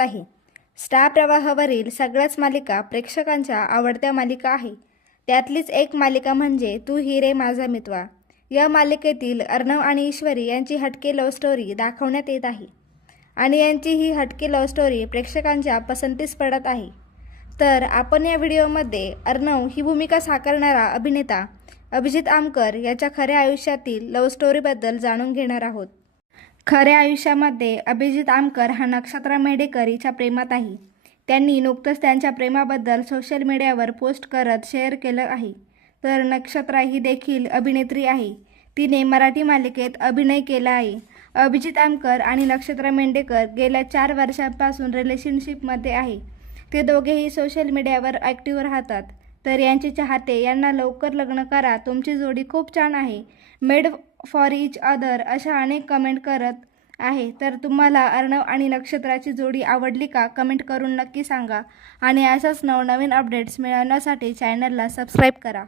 आहे. स्टार प्रवाहावरील सगळ्याच मालिका प्रेक्षकांच्या आवडत्या मालिका आहे. त्यातलीच एक मालिका म्हणजे तू ही रे माझा मितवा. या मालिकेतील अर्णव आणि ईश्वरी यांची हटके लव्ह स्टोरी दाखवण्यात येत आहे आणि यांची ही हटके लव्ह स्टोरी प्रेक्षकांच्या पसंतीस पडत आहे. तर आपण या व्हिडिओमध्ये अर्णव ही भूमिका साकारणारा अभिनेता अभिजित आमकर याच्या खऱ्या आयुष्यातील लव्ह स्टोरीबद्दल जाणून घेणार आहोत. खऱ्या आयुष्यामध्ये अभिजित आमकर हा नक्षत्रा मेढेकर हिच्या प्रेमात आहे. त्यांनी नुकतंच त्यांच्या प्रेमाबद्दल सोशल मीडियावर पोस्ट करत शेअर केलं आहे. तर नक्षत्रा ही देखील अभिनेत्री आहे. तिने मराठी मालिकेत अभिनय केला आहे. अभिजित आमकर आणि नक्षत्रा मेंढेकर गेल्या 4 वर्षांपासून रिलेशनशिपमध्ये आहे. ते दोघेही सोशल मीडियावर ॲक्टिव्ह राहतात. तर यांचे चाहते यांना लवकर लग्न करा, तुमची जोडी खूप छान आहे, मेड फॉर इच अदर अशा अनेक कमेंट करत आहे. तर तुम्हाला अर्णव आणि नक्षत्राची जोडी आवडली का? कमेंट करून नक्की सांगा आणि अशाच नवनवीन अपडेट्स मिळवण्यासाठी चॅनलला सबस्क्राईब करा.